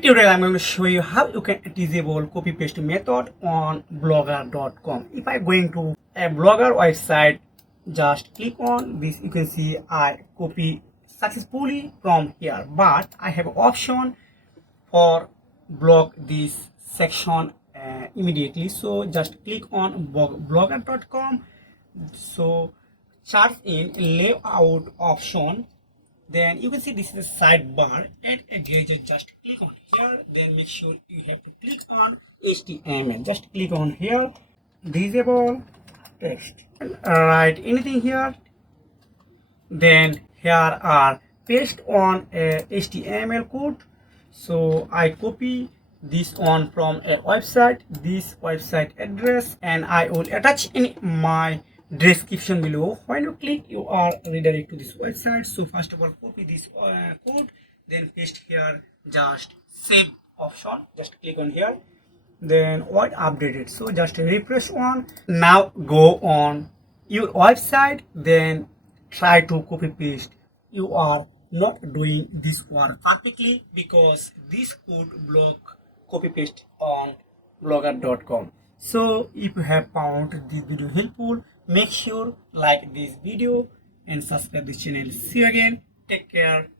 quick tutorial, I'm going to show you how you can disable copy paste method on blogger.com. If I'm going to a blogger website, just click on this. You can see I copy successfully from here, but I have an option for block this section immediately. So just click on blogger.com. So search in layout option. Then you can see this is a sidebar and a gadget. Just click on here. Then make sure you have to click on HTML. Just click on here, disable text, write anything here. Then here are paste on a HTML code. So I copy this on from a website, this website address, and I will attach in my description below. When you click, you are redirected to this website. So first of all, copy this code, then paste here, just save option, just click on here. Then what updated, so just refresh on. Now go on your website, then try to copy paste. You are not doing this work perfectly because this could block copy paste on blogger.com. So if you have found this video helpful, make sure like this video and subscribe this channel. See you again. Take care.